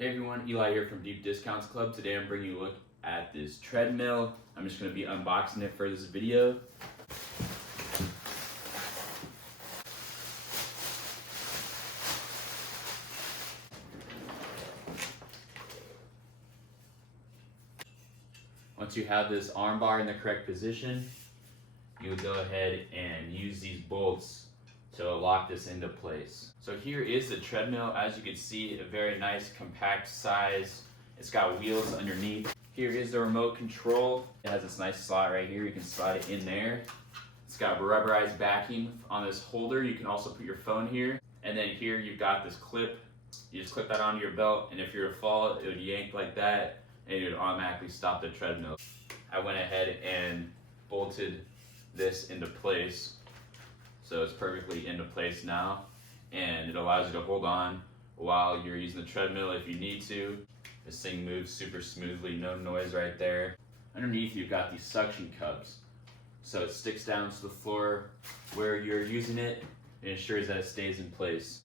Hey everyone, Eli here from Deep Discounts Club. Today I'm bringing you a look at this treadmill. I'm just going to be unboxing it for this video. Once you have this arm bar in the correct position, you would go ahead and use these bolts to lock this into place. So here is the treadmill. As you can see, a very nice compact size. It's got wheels underneath. Here is the remote control. It has this nice slot right here. You can slide it in there. It's got rubberized backing on this holder. You can also put your phone here. And then here you've got this clip. You just clip that onto your belt, and if you were to fall, it would yank like that, and it would automatically stop the treadmill. I went ahead and bolted this into place. So it's perfectly into place now, and it allows you to hold on while you're using the treadmill if you need to. This thing moves super smoothly, no noise right there. Underneath you've got these suction cups. So it sticks down to the floor where you're using it and ensures that it stays in place.